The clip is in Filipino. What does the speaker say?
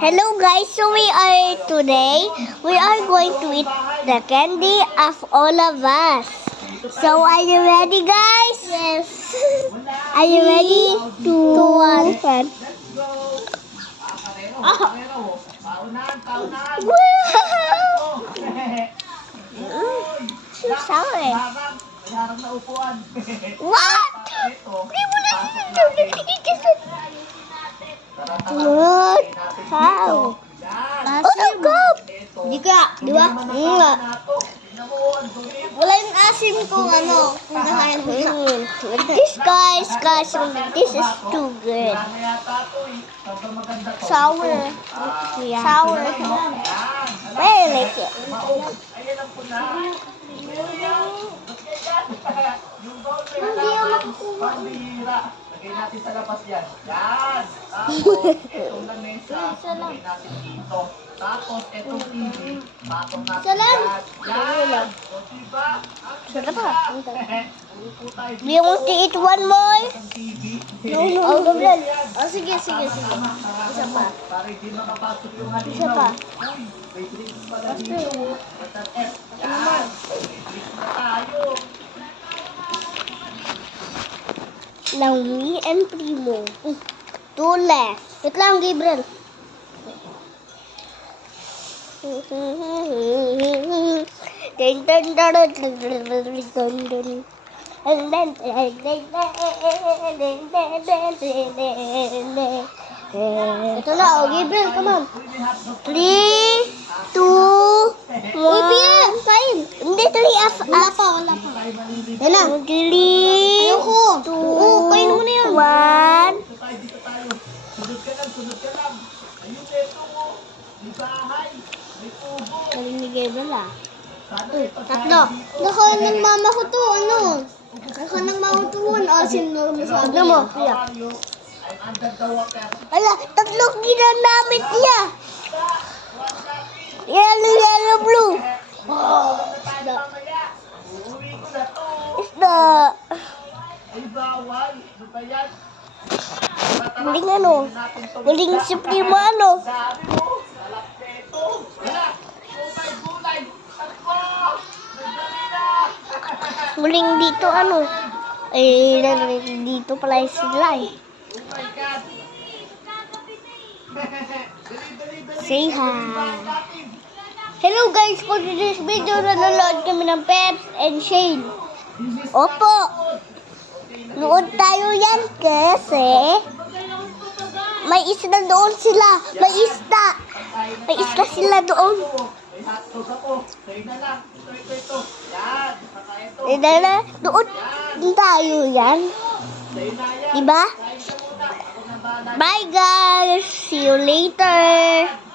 Hello guys, so we are going to eat the candy of all of us. So are you ready guys? Yes. Are you ready? 2, 1. Sour. What? What? How? Oh, God! Di ka, di ba? Nga. Wala yung asim kung kung kakain mo na. This guys, this is too good. Sour. Yeah. Sour. I like it. Hindi ako makukuha. Lagay natin sa labas yan. Yan. Tapos, itong lamesa, lagay natin dito. Tapos, itong TV, patong natin Salam. yan. Yan. O, diba? Sarap ba? Upo tayo Do you want to eat one more? ng TV. Oh, Gabriel. Oh, sige. Isa pa. Para hindi makapasok yung halinaw. Isa pa. Uy, may drinks pala dito. Yan. May drinks na tayo. Now me and Primo. 2 left. Wait lang, Gabriel. Ito na, oh, Gabriel, come on. 3, 2, 1. Gabriel, kain. Hindi, 3 Wala pa. Yan na. 3, Ayoko. 2, Oo, kain mo na yun. 1. Dito tayo. Sunod ka lang. Ayun, ito mo. May bahay. May tubo. Galing ni Gabriel, ah. Sana Tatlo. Naka ng mama ko to, Naka ng mama to, asin mo sa Tignan mo. Mario, I'm under the water. Ala, 3 ginamit niya. Yellow, blue. Mamaya, uuwi ko na to. Isda. Ay, bawal. Ano ba yan? Huling ano? Huling supremo ano? Sabi mo, malakpeto. Wala. Gulay. Takbo. Nagdali na. Huling dito ano? Eh, dito pala sila eh. Oh my God. Dali. Say hi. Hello guys, for today's video, nanonood kami ng Peps and Shane. Opo. Nood tayo yan kasi may isda doon sila. May isda sila doon. May hotdog ako. Sa'yo na lang. Ito. Yan. Saka ito. Doon tayo yan. Sa'yo na yan. Diba? Kain ka muna. Ako na bahala. Bye guys. See you later.